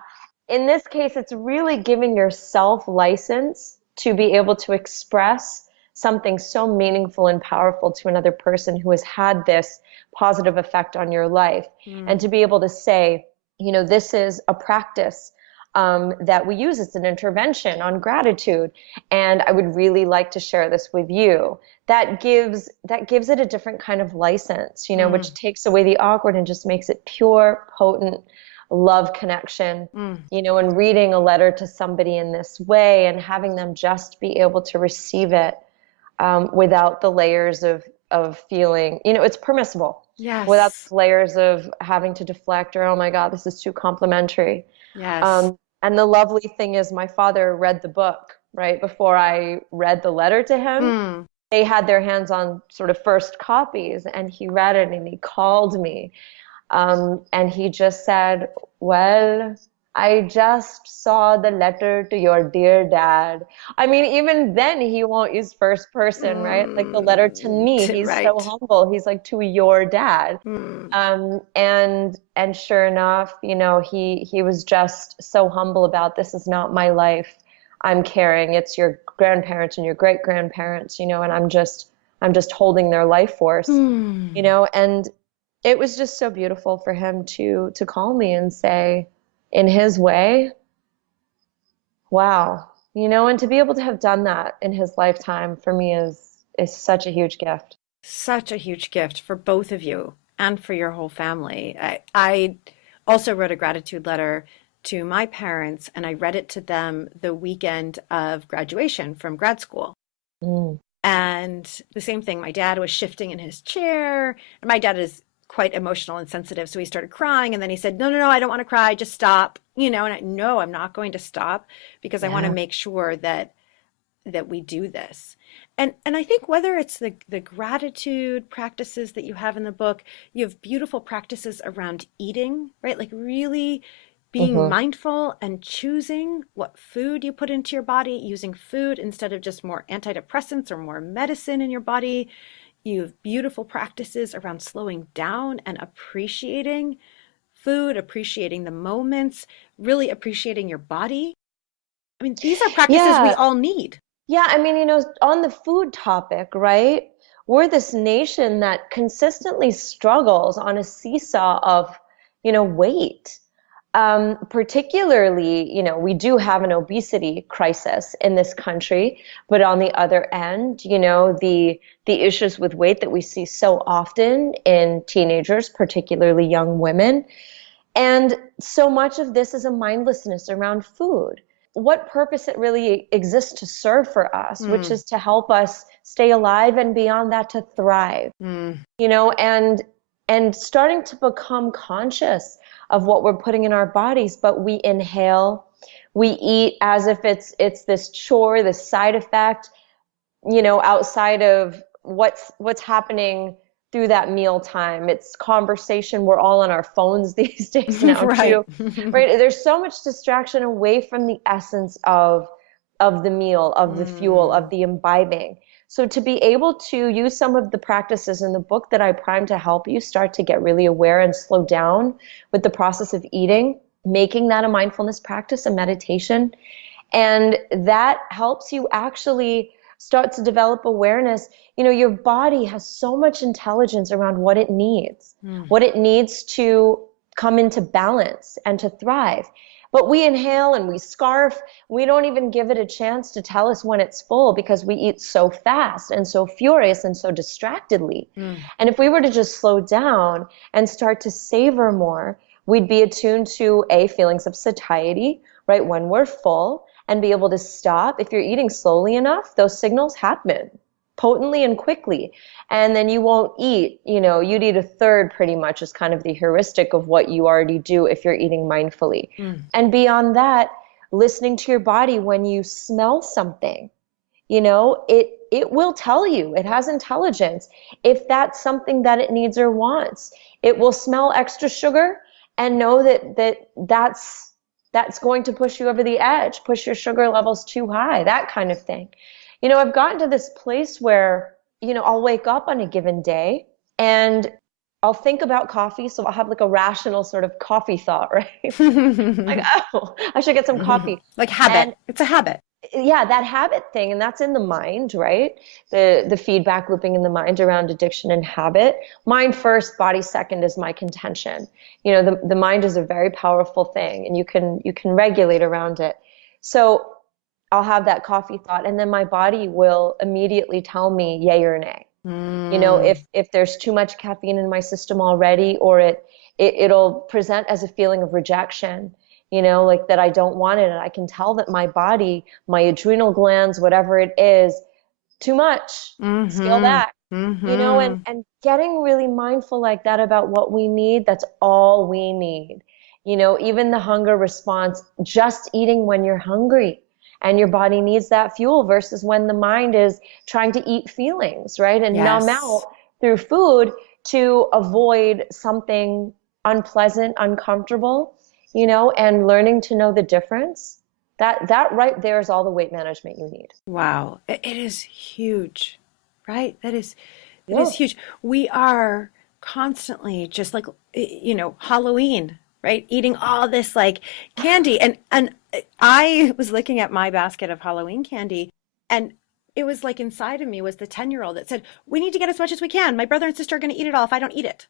In this case, it's really giving yourself license to be able to express something so meaningful and powerful to another person who has had this positive effect on your life. And to be able to say, this is a practice that we use. It's an intervention on gratitude, and I would really like to share this with you. That gives it a different kind of license, which takes away the awkward and just makes it pure, potent love connection, and reading a letter to somebody in this way and having them just be able to receive it without the layers of feeling, it's permissible. Yes. Without the layers of having to deflect or, oh my God, this is too complimentary. Yes. And the lovely thing is my father read the book right before I read the letter to him. They had their hands on sort of first copies, and he read it and he called me. And he just said, well, I just saw the letter to your dear dad. I mean, even then he won't use first person, right? Like the letter to me, he's so humble. He's like, to your dad. And sure enough, he was just so humble about, this is not my life I'm carrying. It's your grandparents and your great grandparents, and I'm just holding their life force, and it was just so beautiful for him to call me and say, in his way, wow, and to be able to have done that in his lifetime for me is such a huge gift. Such a huge gift for both of you and for your whole family. I also wrote a gratitude letter to my parents, and I read it to them the weekend of graduation from grad school. And the same thing, my dad was shifting in his chair, and my dad is quite emotional and sensitive. So he started crying, and then he said, no, I don't want to cry. Just stop. And I'm not going to stop, because I want to make sure that we do this. And I think whether it's the gratitude practices that you have in the book, you have beautiful practices around eating, right? Like really being mindful and choosing what food you put into your body, using food instead of just more antidepressants or more medicine in your body. You have beautiful practices around slowing down and appreciating food, appreciating the moments, really appreciating your body. I mean, these are practices we Yeah. all need. Yeah. I mean, on the food topic, right? We're this nation that consistently struggles on a seesaw of, weight. Particularly, we do have an obesity crisis in this country, but on the other end, the issues with weight that we see so often in teenagers, particularly young women. And so much of this is a mindlessness around food. What purpose it really exists to serve for us, which is to help us stay alive and beyond that to thrive, and starting to become conscious of what we're putting in our bodies, but we inhale, we eat as if it's this chore, this side effect, outside of what's happening through that meal time. It's conversation. We're all on our phones these days now Right. too, right? There's so much distraction away from the essence of the meal, of the fuel, of the imbibing. So to be able to use some of the practices in the book that I prime to help you start to get really aware and slow down with the process of eating, making that a mindfulness practice, a meditation, and that helps you actually start to develop awareness. Your body has so much intelligence around what it needs to come into balance and to thrive. But we inhale and we scarf. We don't even give it a chance to tell us when it's full because we eat so fast and so furious and so distractedly. And if we were to just slow down and start to savor more, we'd be attuned to feelings of satiety, right, when we're full, and be able to stop. If you're eating slowly enough, those signals happen potently and quickly. And then you won't eat, you'd eat a third pretty much is kind of the heuristic of what you already do if you're eating mindfully. And beyond that, listening to your body when you smell something, it will tell you, it has intelligence, if that's something that it needs or wants. It will smell extra sugar and know that's going to push you over the edge, push your sugar levels too high, that kind of thing. I've gotten to this place where, I'll wake up on a given day and I'll think about coffee. So I'll have like a rational sort of coffee thought, right? Like, oh, I should get some coffee. Like habit. It's a habit. Yeah, that habit thing. And that's in the mind, right? The feedback looping in the mind around addiction and habit. Mind first, body second is my contention. The mind is a very powerful thing and you can regulate around it. So I'll have that coffee thought and then my body will immediately tell me yay or nay. If there's too much caffeine in my system already, or it'll present as a feeling of rejection, like that I don't want it. And I can tell that my body, my adrenal glands, whatever it is, too much, scale back, and getting really mindful like that about what we need. That's all we need. Even the hunger response, just eating when you're hungry and your body needs that fuel versus when the mind is trying to eat feelings, right? And numb out through food to avoid something unpleasant, uncomfortable, and learning to know the difference. That right there is all the weight management you need. Wow. It is huge, right? It is huge. We are constantly just like, Halloween, right? Eating all this like candy. And I was looking at my basket of Halloween candy and it was like inside of me was the 10-year-old that said, we need to get as much as we can. My brother and sister are going to eat it all if I don't eat it.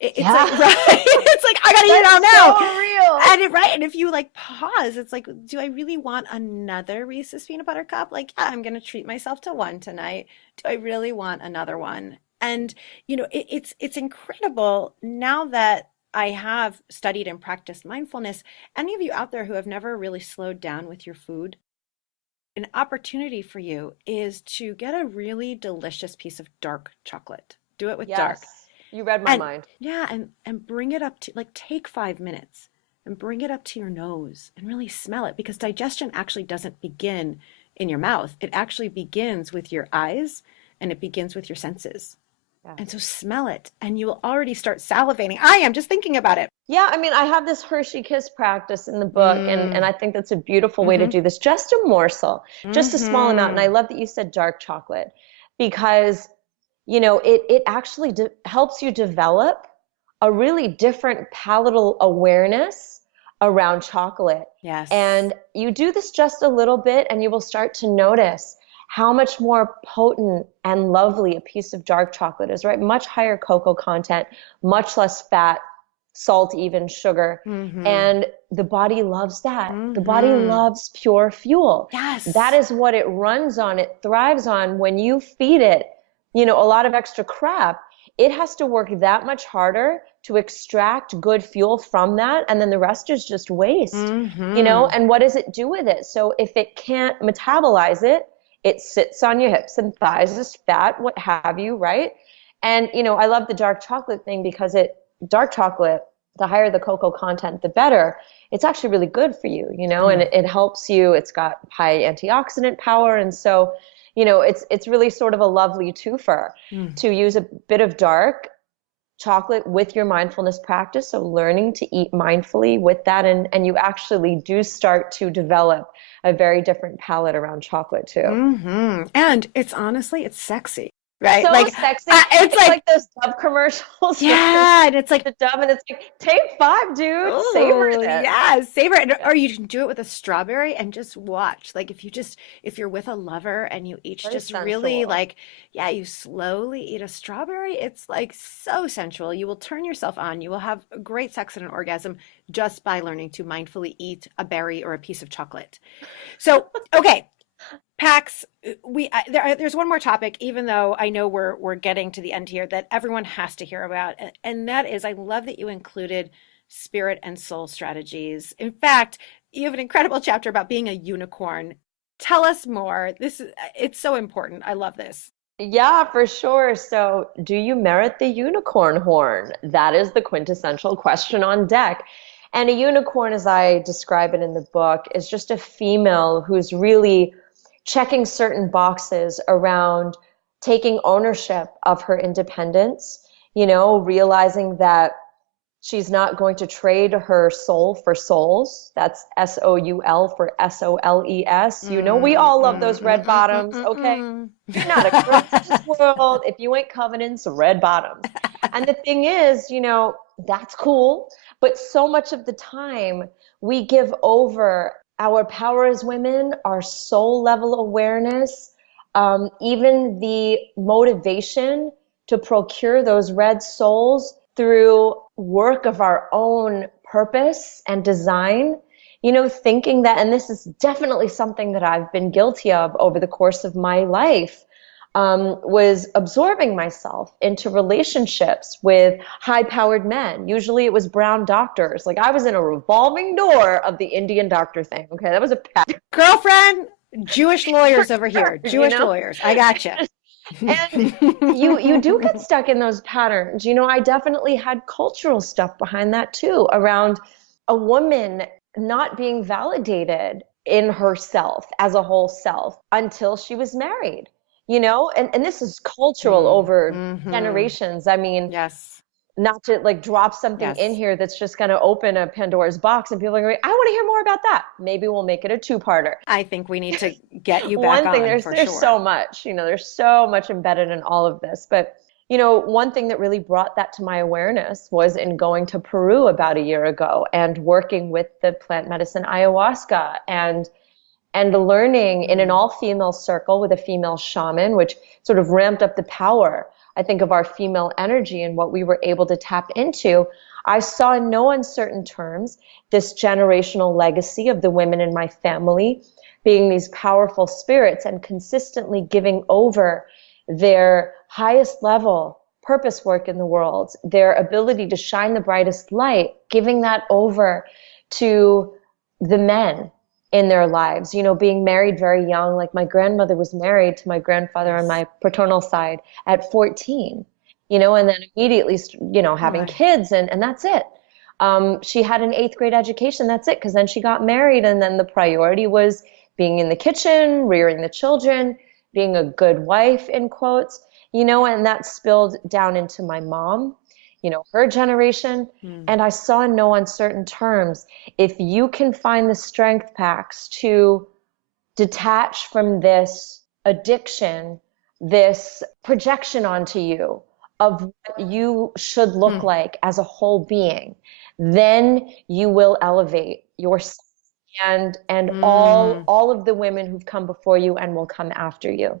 It's like, right? It's like, I got to eat it all now. So real. And if you like pause, it's like, do I really want another Reese's peanut butter cup? Like, yeah, I'm going to treat myself to one tonight. Do I really want another one? And, it's incredible now that I have studied and practiced mindfulness. Any of you out there who have never really slowed down with your food, an opportunity for you is to get a really delicious piece of dark chocolate. Do it with dark. You read my mind. Yeah, and bring it up to, like, take 5 minutes and bring it up to your nose and really smell it, because digestion actually doesn't begin in your mouth. It actually begins with your eyes and it begins with your senses. Yeah. And so smell it and you will already start salivating. I am just thinking about it. Yeah, I mean, I have this Hershey Kiss practice in the book, and Mm. I think that's a beautiful way to Mm-hmm. do this. Just a morsel, just a small amount. And I Mm-hmm. love that you said dark chocolate because, it actually helps you develop a really different palatal awareness around chocolate. Yes. And you do this just a little bit, and you will start to notice how much more potent and lovely a piece of dark chocolate is, right? Much higher cocoa content, much less fat, salt, even sugar. Mm-hmm. And the body loves that. The body Mm-hmm. loves pure fuel. That Yes. is what it runs on, it thrives on. When you feed it, a lot of extra crap, it has to work that much harder to extract good fuel from that. And then the rest is just waste, Mm-hmm. and what does it do with it? So if it can't metabolize it, it sits on your hips and thighs as fat, what have you, right? And, I love the dark chocolate thing because dark chocolate, the higher the cocoa content, the better. It's actually really good for you, and Mm. it helps you. It's got high antioxidant power. And so, it's really sort of a lovely twofer Mm. to use a bit of dark chocolate with your mindfulness practice. So learning to eat mindfully with that. And you actually do start to develop a very different palate around chocolate too. Mm-hmm. And it's honestly, it's sexy, right? So Like, sexy. it's It's like, like those Dove commercials where they're yeah, and it's like, the Dove and it's like, take five, dude, savor oh, this. yeah, savor it. Yeah, Or you can do it with a strawberry and just watch. Like if you're with a lover and you each very just really sensual. like, yeah, you slowly eat a strawberry, it's like so sensual. You will turn yourself on. You will have a great sex and an orgasm just by learning to mindfully eat a berry or a piece of chocolate. So, okay, Pax, there's one more topic, even though I know we're getting to the end here, that everyone has to hear about, and that is I love that you included spirit and soul strategies. In fact, you have an incredible chapter about being a unicorn. Tell us more. It's so important. I love this. Yeah, for sure. So, do you merit the unicorn horn? That is the quintessential question on deck. And a unicorn, as I describe it in the book, is just a female who's really checking certain boxes around taking ownership of her independence, realizing that she's not going to trade her soul for souls. That's SOUL for SOLES. We Mm, all love mm, those mm, red mm, mm, bottoms, okay? mm, You're not a girl in this mm. world if you ain't covenants, red bottoms. And the thing is, that's cool. But so much of the time, we give over our power as women, our soul level awareness, even the motivation to procure those red souls through work of our own purpose and design, thinking that, and this is definitely something that I've been guilty of over the course of my life, was absorbing myself into relationships with high powered men. Usually it was brown doctors. Like I was in a revolving door of the Indian doctor thing. Okay. That was a pattern. Girlfriend, Jewish lawyers over here. you Jewish know? lawyers. I gotcha. And you do get stuck in those patterns. I definitely had cultural stuff behind that too, around a woman not being validated in herself as a whole self until she was married, and this is cultural Mm, over hmm. generations. I mean, Yes. not to like drop something in Yes. here that's just going to open a Pandora's box and people are going to be, I want to hear more about that. Maybe we'll make it a two-parter. I think we need to get you back One thing, on there's for there's so sure. much, there's so much embedded in all of this. But one thing that really brought that to my awareness was in going to Peru about a year ago and working with the plant medicine ayahuasca and learning in an Mm. all-female circle with a female shaman, which sort of ramped up the power, I think, of our female energy and what we were able to tap into. I saw in no uncertain terms this generational legacy of the women in my family being these powerful spirits and consistently giving over their highest level purpose work in the world, their ability to shine the brightest light, giving that over to the men in their lives, being married very young. Like my grandmother was married to my grandfather on Yes. my paternal side at 14, and then immediately, Oh having my. kids and that's it. She had an eighth grade education. That's it. Because then she got married and then the priority was being in the kitchen, rearing the children, being a good wife in quotes, and that spilled down into my mom, her generation. Mm. And I saw in no uncertain terms, if you can find the strength, Pax, to detach from this addiction, this projection onto you of what you should look Mm. like as a whole being, then you will elevate yourself and all Mm. all of the women who've come before you and will come after you.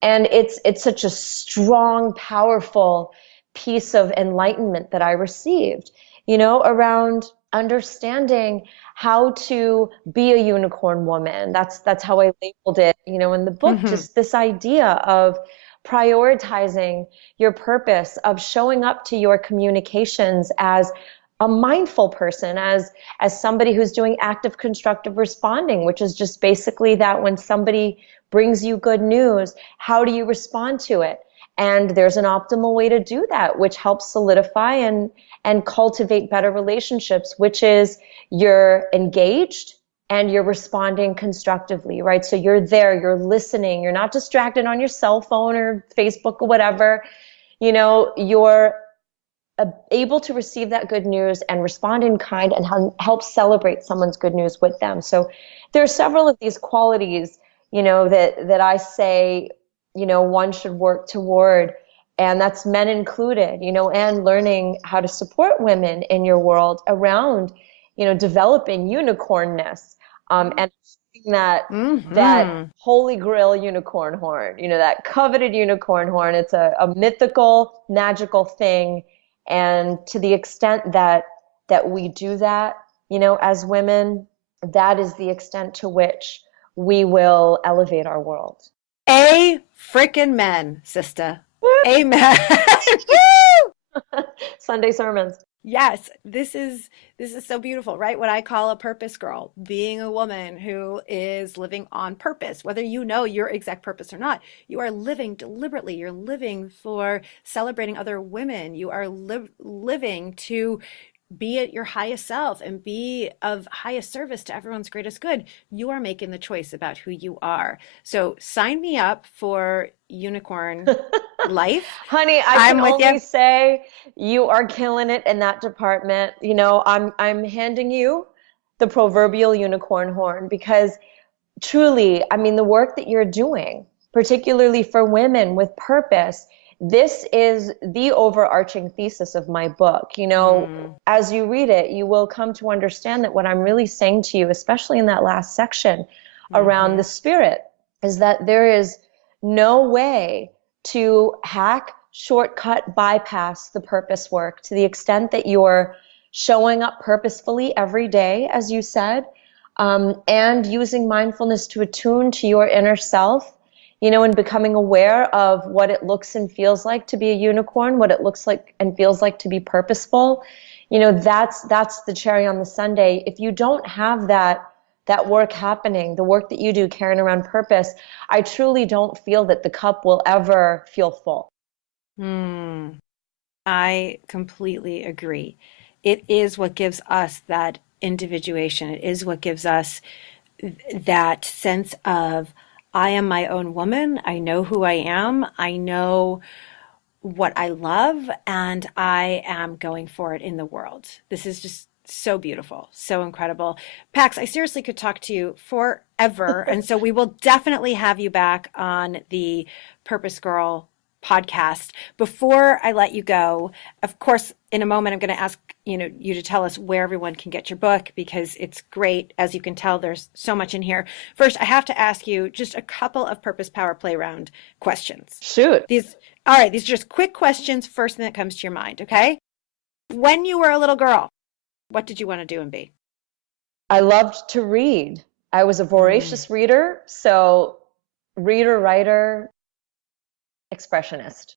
And it's such a strong, powerful piece of enlightenment that I received, around understanding how to be a unicorn woman. That's how I labeled it, in the book, Mm-hmm. just this idea of prioritizing your purpose, of showing up to your communications as a mindful person, as somebody who's doing active constructive responding, which is just basically that when somebody brings you good news, how do you respond to it? And there's an optimal way to do that, which helps solidify and cultivate better relationships, which is you're engaged and you're responding constructively, right? So you're there, you're listening, you're not distracted on your cell phone or Facebook or whatever. You're able to receive that good news and respond in kind and help celebrate someone's good news with them. So there are several of these qualities, that I say, one should work toward, and that's men included, and learning how to support women in your world around, developing unicornness, and that Mm-hmm. holy grail unicorn horn, that coveted unicorn horn. It's a mythical, magical thing. And to the extent that we do that, as women, that is the extent to which we will elevate our world. A frickin' men, sister. Amen. Sunday sermons. Yes, this is so beautiful, right? What I call a purpose girl, being a woman who is living on purpose, whether you know your exact purpose or not. You are living deliberately. You're living for celebrating other women. You are living to be at your highest self and be of highest service to everyone's greatest good. You are making the choice about who you are. So sign me up for unicorn life. Honey, I can I'm with only you. say you are killing it in that department. I'm handing you the proverbial unicorn horn because truly, I mean, the work that you're doing, particularly for women with purpose, this is the overarching thesis of my book. Mm, As you read it, you will come to understand that what I'm really saying to you, especially in that last section around hmm the spirit, is that there is no way to hack, shortcut, bypass the purpose work to the extent that you're showing up purposefully every day, as you said, and using mindfulness to attune to your inner self, and becoming aware of what it looks and feels like to be a unicorn, what it looks like and feels like to be purposeful. That's the cherry on the sundae. If you don't have that work happening, the work that you do carrying around purpose, I truly don't feel that the cup will ever feel full. Hmm. I completely agree. It is what gives us that individuation. It is what gives us that sense of, I am my own woman. I know who I am. I know what I love, and I am going for it in the world. This is just so beautiful, so incredible. Pax, I seriously could talk to you forever. And so we will definitely have you back on the Purpose Girl podcast. Before I let you go, of course, in a moment, I'm going to ask you to tell us where everyone can get your book because it's great. As you can tell, there's so much in here. First, I have to ask you just a couple of Purpose Power Playground questions. Shoot. All right, these are just quick questions. First thing that comes to your mind, okay? When you were a little girl, what did you want to do and be? I loved to read. I was a Mm. voracious reader, so reader, writer, expressionist.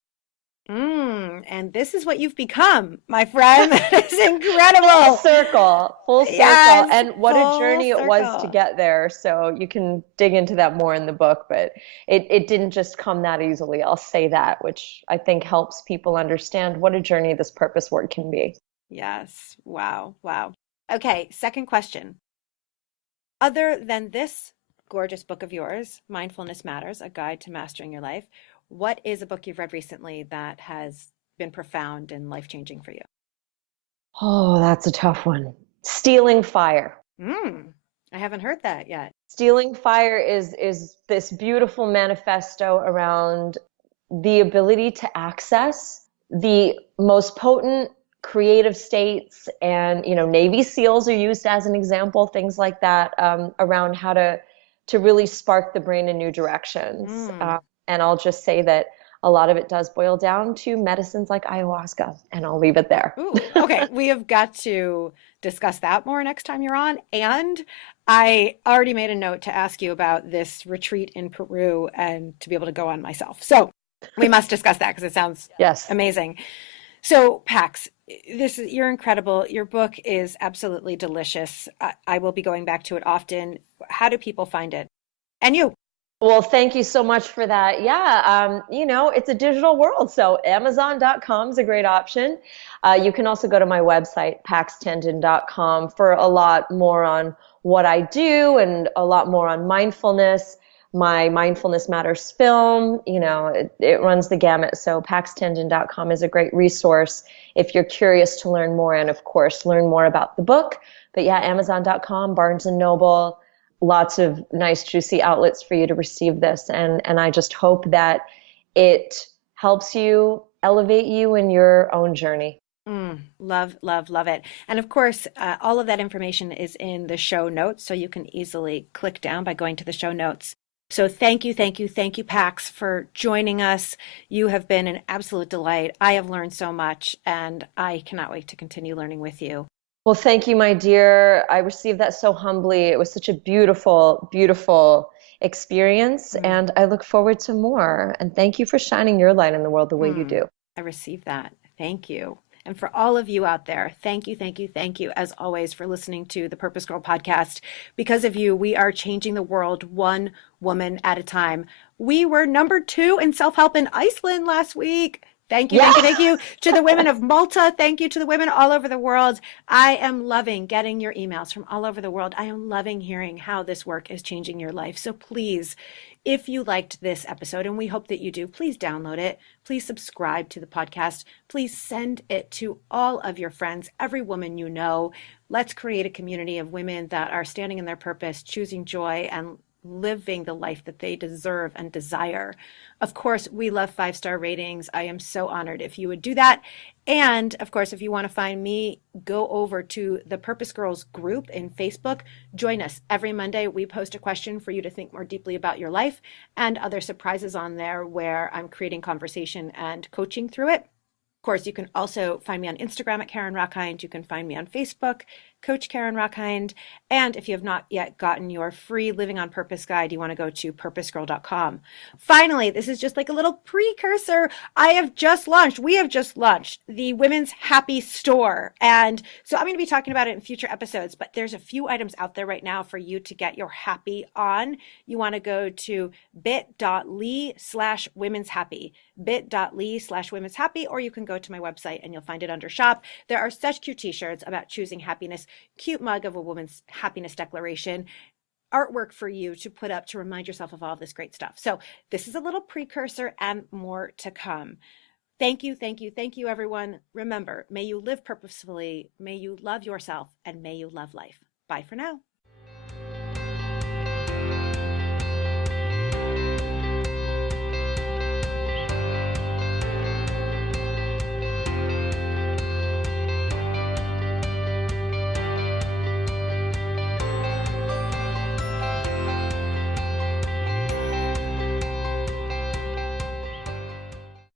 And this is what you've become, my friend. That is Full incredible. circle, full circle. Yes, And what a full journey it was to circle. get there. So you can dig into that more in the book, but it didn't just come that easily. I'll say that, which I think helps people understand what a journey this purpose work can be. Yes. Wow. Wow. Okay, second question. Other than this gorgeous book of yours, Mindfulness Matters, A Guide to Mastering Your Life, what is a book you've read recently that has been profound and life-changing for you? Oh, that's a tough one. Stealing fire. I haven't heard that yet. Stealing fire is this beautiful manifesto around the ability to access the most potent creative states, and Navy SEALs are used as an example, things like that, around how to really spark the brain in new directions. And I'll just say that a lot of it does boil down to medicines like ayahuasca, and I'll leave it there. Ooh, okay. We have got to discuss that more next time you're on. And I already made a note to ask you about this retreat in Peru and to be able to go on myself. So we must discuss that because it sounds Yes. amazing. So Pax, you're incredible. Your book is absolutely delicious. I will be going back to it often. How do people find it? And you? Well, thank you so much for that. Yeah, it's a digital world, so Amazon.com is a great option. You can also go to my website, PaxTandon.com, for a lot more on what I do and a lot more on mindfulness. My Mindfulness Matters film, it runs the gamut. So PaxTandon.com is a great resource if you're curious to learn more and, of course, learn more about the book. But yeah, Amazon.com, Barnes & Noble, lots of nice, juicy outlets for you to receive this. And I just hope that it helps you elevate you in your own journey. Love, love, love it. And of course, all of that information is in the show notes, so you can easily click down by going to the show notes. So thank you, thank you, thank you, Pax, for joining us. You have been an absolute delight. I have learned so much, and I cannot wait to continue learning with you. Well, thank you, my dear. I received that so humbly. It was such a beautiful, beautiful experience, and I look forward to more. And thank you for shining your light in the world the way you do. I received that. Thank you. And for all of you out there, thank you, thank you, thank you, as always, for listening to the Purpose Girl podcast. Because of you, we are changing the world one woman at a time. We were number 2 in self-help in Iceland last week. Thank you, thank you, thank you to the women of Malta. Thank you to the women all over the world. I am loving getting your emails from all over the world. I am loving hearing how this work is changing your life. So please, if you liked this episode, and we hope that you do, please download it. Please subscribe to the podcast. Please send it to all of your friends, every woman you know. Let's create a community of women that are standing in their purpose, choosing joy, and living the life that they deserve and desire. Of course, we love 5-star ratings. I am so honored if you would do that. And of course, if you want to find me, go over to the Purpose Girls group in Facebook. Join us. Every Monday, we post a question for you to think more deeply about your life, and other surprises on there where I'm creating conversation and coaching through it. Of course, you can also find me on Instagram at Karen Rockhind. You can find me on Facebook, Coach Karen Rockhind. And if you have not yet gotten your free Living on Purpose guide, you want to go to PurposeGirl.com. Finally, this is just like a little precursor. We have just launched the Women's Happy Store. And so I'm going to be talking about it in future episodes, but there's a few items out there right now for you to get your happy on. You want to go to bit.ly/women's happy, bit.ly/women's happy, or you can go to my website and you'll find it under shop. There are such cute t-shirts about choosing happiness, cute mug of a woman's happiness declaration, artwork for you to put up to remind yourself of all of this great stuff. So this is a little precursor and more to come. Thank you, thank you, thank you, everyone. Remember, may you live purposefully, may you love yourself, and may you love life. Bye for now.